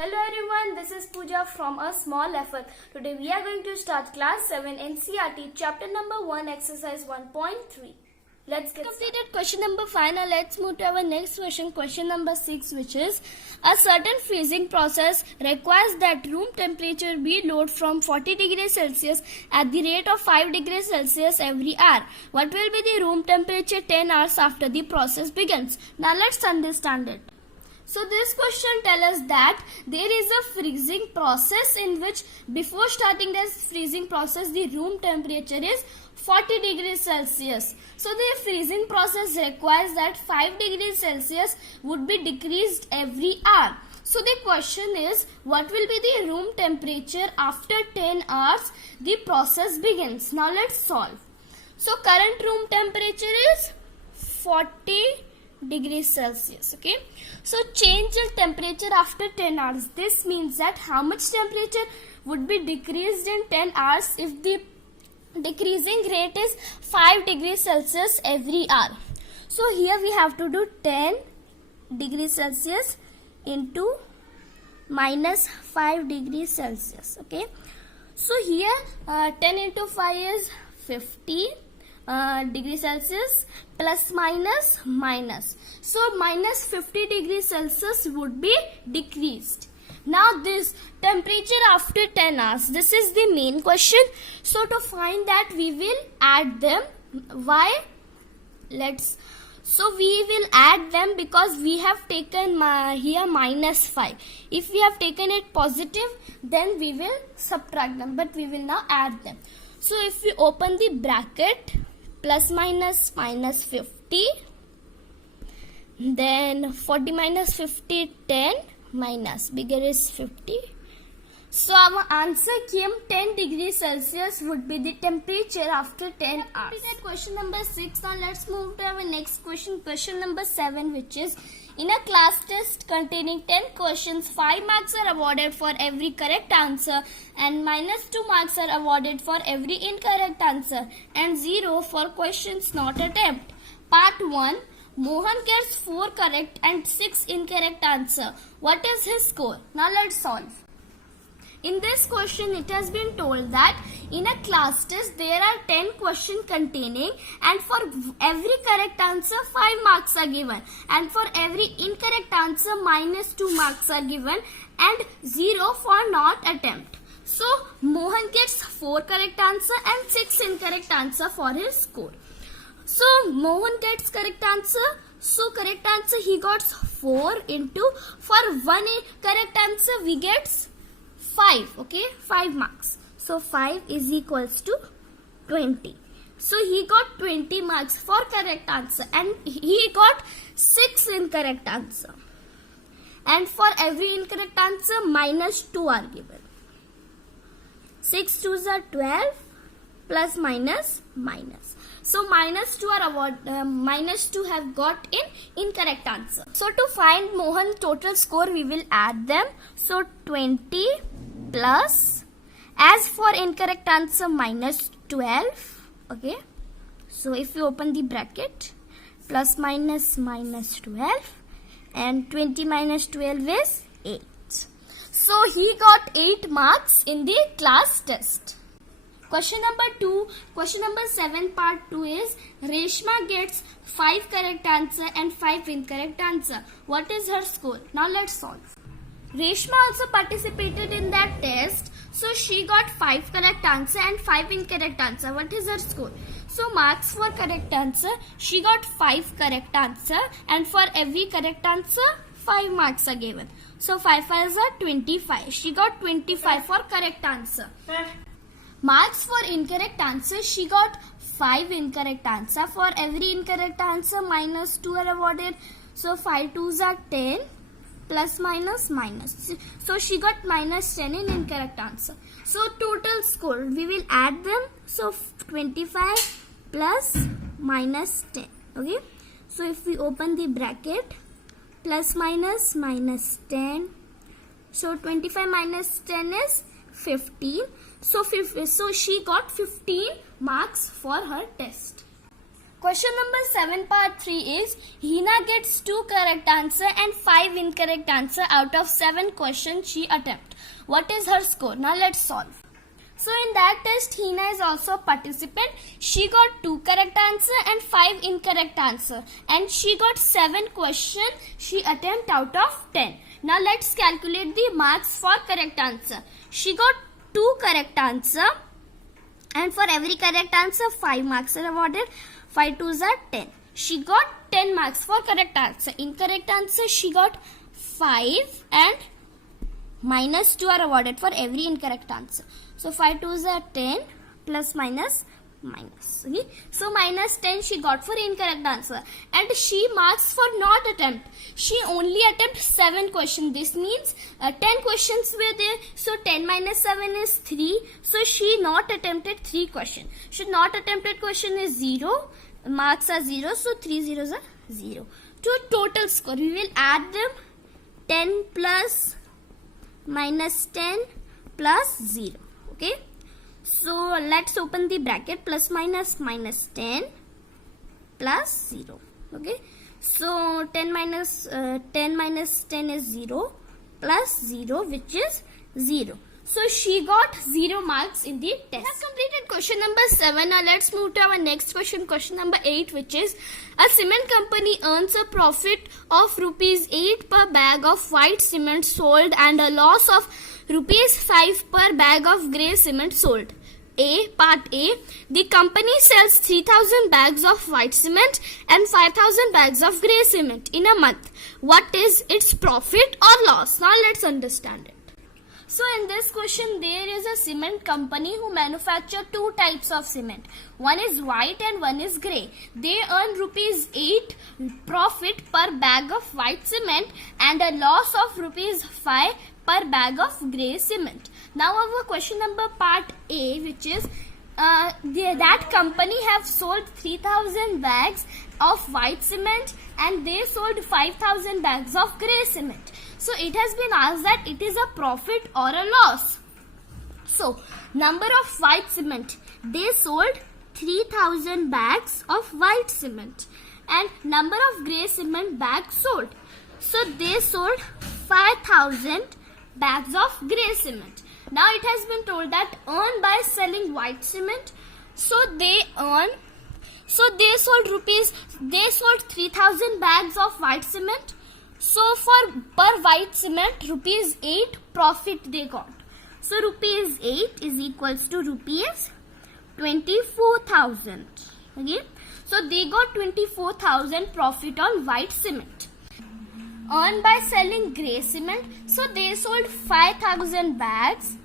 Hello everyone, this is Pooja from A Small Effort. Today we are going to start class 7 NCERT chapter number 1 exercise 1.3. Let's get completed question number 5. Now let's move to our next question number 6, which is a certain freezing process requires that room temperature be lowered from 40 degrees Celsius at the rate of 5 degrees Celsius every hour. What will be the room temperature 10 hours after the process begins? Now let's understand it. So this question tells us that there is a freezing process in which before starting this freezing process the room temperature is 40 degrees Celsius. So the freezing process requires that 5 degrees Celsius would be decreased every hour. So the question is, what will be the room temperature after 10 hours the process begins? Now let's solve. So current room temperature is 40 degrees Celsius. Okay, so change the temperature after 10 hours. This means that how much temperature would be decreased in 10 hours if the decreasing rate is 5 degrees Celsius every hour. So here we have to do 10 degrees Celsius into minus 5 degrees Celsius. Okay, so here 10 into 5 is 50 degrees Celsius plus minus. So minus 50 degrees Celsius would be decreased. Now this temperature after 10 hours, this is the main question. So to find that we will add them. Why? So we will add them because we have taken here minus 5. If we have taken it positive, then we will subtract them, but we will now add them. So if we open the bracket, plus minus 50, then 40 minus 50, 10, minus bigger is 50. So our answer came 10 degrees Celsius would be the temperature after 10 hours. Question number 6. Now let's move to our next question number 7, which is in a class test containing 10 questions, 5 marks are awarded for every correct answer and minus 2 marks are awarded for every incorrect answer and 0 for questions not attempted. Part 1. Mohan gets 4 correct and 6 incorrect answer. What is his score? Now let's solve. In this question, it has been told that in a class test, there are 10 questions containing, and for every correct answer, 5 marks are given. And for every incorrect answer, minus 2 marks are given and 0 for not attempt. So, Mohan gets 4 correct answer and 6 incorrect answer for his score. So, Mohan gets correct answer. So, correct answer he got 4 into, for 1 correct answer, we get 5, okay, 5 marks. So 5 is equals to 20. So he got 20 marks for correct answer and he got 6 incorrect answer. And for every incorrect answer, minus 2 are given. 6 2s are 12 plus minus. So minus 2 are minus 2 have got in incorrect answer. So to find Mohan's total score, we will add them. So 20 plus, as for incorrect answer, minus 12. Okay, so if you open the bracket, plus minus 12 and 20 minus 12 is 8. So he got 8 marks in the class test. Question number 2, question number 7 part 2 is Reshma gets 5 correct answer and 5 incorrect answer. What is her score? Now let's solve. Reshma also participated in that test. So she got 5 correct answer and 5 incorrect answer. What is her score? So marks for correct answer, she got 5 correct answer and for every correct answer, 5 marks are given. So 5 5s are 25. She got 25 for correct answer. Marks for incorrect answer, she got 5 incorrect answer. For every incorrect answer, minus 2 are awarded. So 5 2s are 10. Plus minus. So she got minus 10 in incorrect answer. So total score, we will add them. So 25 plus minus 10. Okay. So if we open the bracket, plus minus 10. So 25 minus 10 is 15. So she got 15 marks for her test. Question number 7 part 3 is Hina gets 2 correct answer and 5 incorrect answer out of 7 questions she attempt. What is her score? Now let's solve. So in that test, Hina is also a participant. She got 2 correct answer and 5 incorrect answer, and she got 7 questions she attempt out of 10. Now let's calculate the marks for correct answer. She got 2 correct answer, and for every correct answer 5 marks are awarded. 5 2s are 10. She got 10 marks for correct answer. Incorrect answer she got 5 and minus 2 are awarded for every incorrect answer. So 5 2s are 10 plus minus minus. Okay? So minus 10 she got for incorrect answer, and she marks for not attempt. She only attempt 7 questions. This means 10 questions were there. So 10 minus 7 is 3. So she not attempted 3 questions. She not attempted question is 0. Marks are 0. So 3 zeros are 0. To total score, we will add them. 10 plus minus 10 plus 0. Okay. So let's open the bracket. Plus minus minus 10 plus 0. Okay. So 10 minus 10 is 0 plus 0, which is 0. So she got 0 marks in the test. We have completed question number 7. Now let's move to our next question, question number 8, which is a cement company earns a profit of rupees 8 per bag of white cement sold and a loss of rupees 5 per bag of grey cement sold. Part A. The company sells 3,000 bags of white cement and 5,000 bags of grey cement in a month. What is its profit or loss? Now let's understand it. So in this question, there is a cement company who manufacture 2 types of cement. One is white and one is grey. They earn rupees 8 profit per bag of white cement and a loss of rupees 5 per bag of grey cement. Now our question number part A, which is that company have sold 3,000 bags of white cement and they sold 5,000 bags of grey cement. So it has been asked that it is a profit or a loss. So number of white cement, they sold 3,000 bags of white cement, and number of grey cement bags sold. So they sold 5,000 bags of grey cement. Now it has been told that earn by selling white cement. So they sold 3,000 bags of white cement. So for per white cement, rupees 8 profit they got. So rupees 8 is equals to rupees 24,000. Okay. So they got 24,000 profit on white cement. Earned by selling grey cement. So they sold 5,000 bags,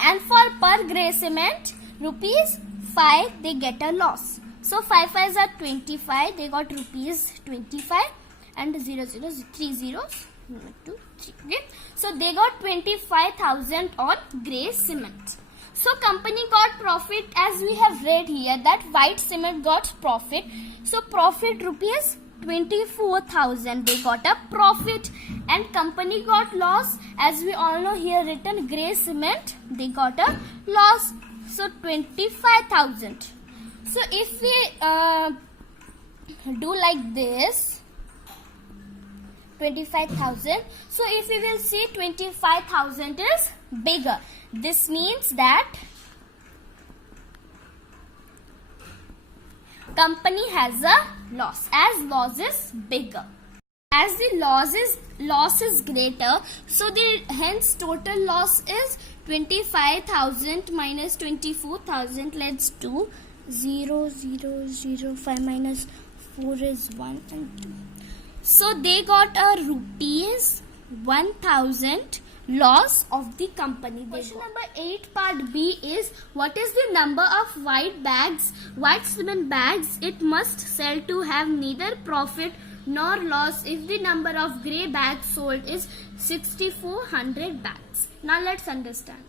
and for per grey cement rupees 5 they get a loss. So 5 5s are 25. They got rupees 25 and 0 0 3 zeros 1 2 3. Okay. So they got 25,000 on grey cement. So company got profit, as we have read here that white cement got profit. So profit rupees 24,000 they got a profit, and company got loss, as we all know here written grey cement they got a loss. So 25,000. So if we do like this 25,000, so if we will see 25,000 is bigger, this means that company has a loss, as loss is bigger. As the loss is greater, so the hence total loss is 25,000 minus 24,000. Let's do 0 0 0 5 minus 4 is 1 and 2. So they got a rupees 1,000 loss of the company. Question number 8 part B is what is the number of white cement bags it must sell to have neither profit nor loss if the number of grey bags sold is 6,400 bags. Now let's understand.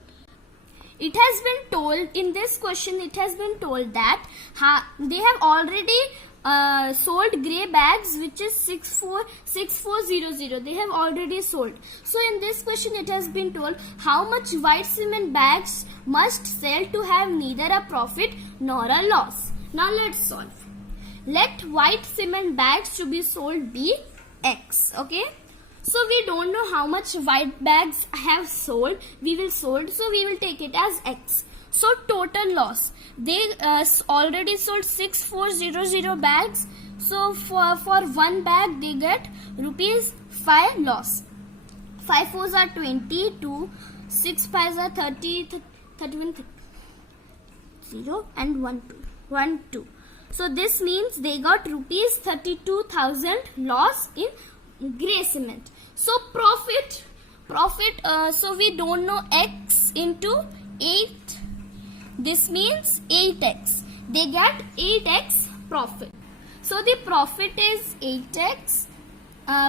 It has been told in this question, it has been told that they have already sold grey bags, which is 6400. They have already sold. So in this question it has been told how much white cement bags must sell to have neither a profit nor a loss. Now let's solve. let white cement bags to be sold be X. Okay. So we don't know how much white bags have sold. We will sold. So we will take it as X. So total loss. They already sold 6400 bags. So for one bag they get rupees 5 loss. 5 4s are 20, 2, 6 5s are 30, 31, 0 and 1 2. 1 2. So this means they got rupees 32,000 loss in grey cement. So profit, so we don't know X into 8. This means 8X. They get 8X profit. So the profit is 8X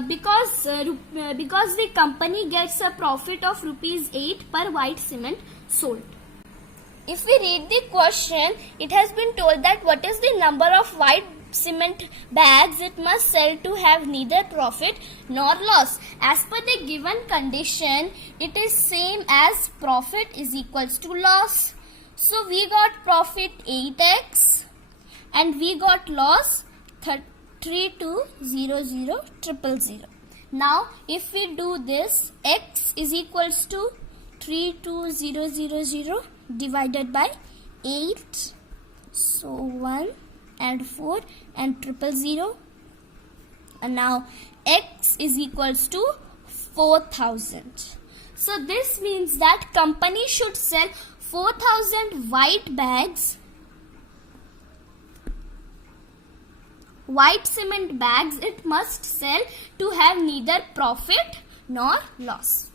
because the company gets a profit of rupees 8 per white cement sold. If we read the question, it has been told that what is the number of white cement bags it must sell to have neither profit nor loss. As per the given condition, it is same as profit is equals to loss. So we got profit 8X and we got loss 3200,000. Now if we do this, X is equals to 32000 divided by 8. So 1 and 4 and 000. And now X is equals to 4,000. So this means that company should sell 4,000 white bags, white cement bags it must sell to have neither profit nor loss,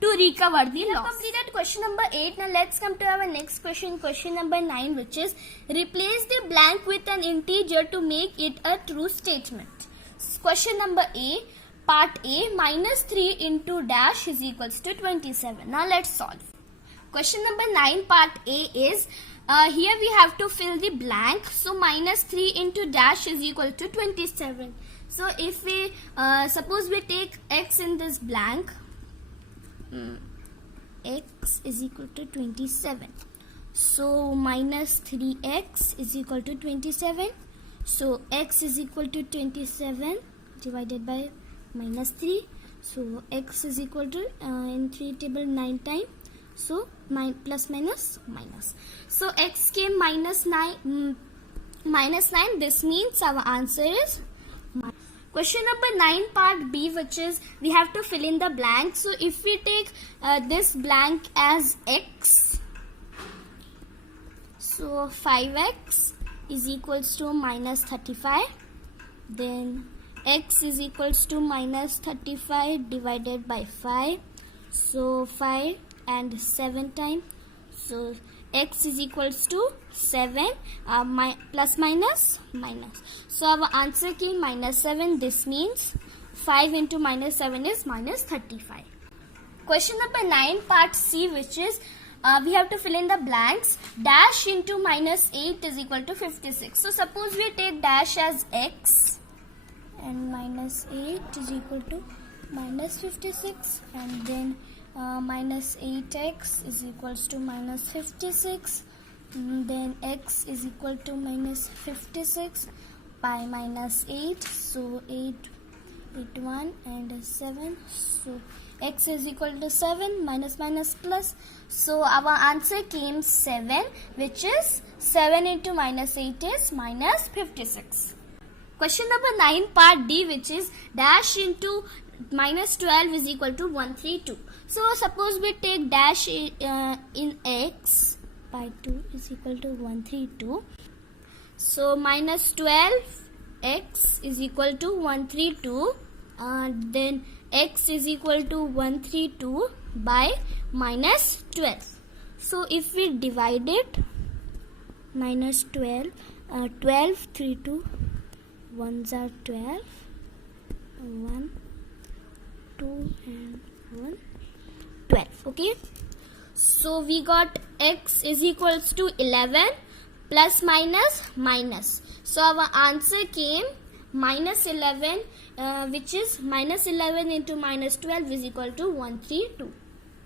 to recover the loss. Completed question number 8. Now let's come to our next question, question number 9, which is replace the blank with an integer to make it a true statement. Question number A, part A, minus 3 into dash is equals to 27. Now let's solve. Question number 9, part A is, here we have to fill the blank. So minus 3 into dash is equal to 27. So if we, suppose we take X in this blank, X is equal to 27. So minus 3X is equal to 27. So X is equal to 27 divided by minus 3. So X is equal to, in 3 table 9 times. So plus minus minus. So X came minus 9. This means our answer is minus. Question number 9, part B, which is we have to fill in the blank. So if we take this blank as X, so 5X is equals to minus 35. Then X is equals to minus 35 divided by 5. So 5 and 7 times. So X is equals to 7, plus minus minus. So our answer came minus 7. This means 5 into minus 7 is minus 35. Question number 9, part C, which is we have to fill in the blanks. Dash into minus 8 is equal to 56. So suppose we take dash as X and minus 8 is equal to minus 56, and then minus 8X is equals to minus 56. Then X is equal to minus 56 by minus 8. So 8, 1 and 7. So X is equal to 7, minus minus plus. So our answer came 7, which is 7 into minus 8 is minus 56. Question number 9, part D, which is dash into minus 12 is equal to 132. So suppose we take dash in X by 2 is equal to 132. So minus 12X is equal to 132. Then X is equal to 132 by minus 12. So if we divide it, minus 12, 12, 3, 2, 1s are 12, 1, 2 and 1, 12. Okay. So we got X is equals to 11 plus minus minus. So our answer came minus 11, which is minus 11 into minus 12 is equal to 132.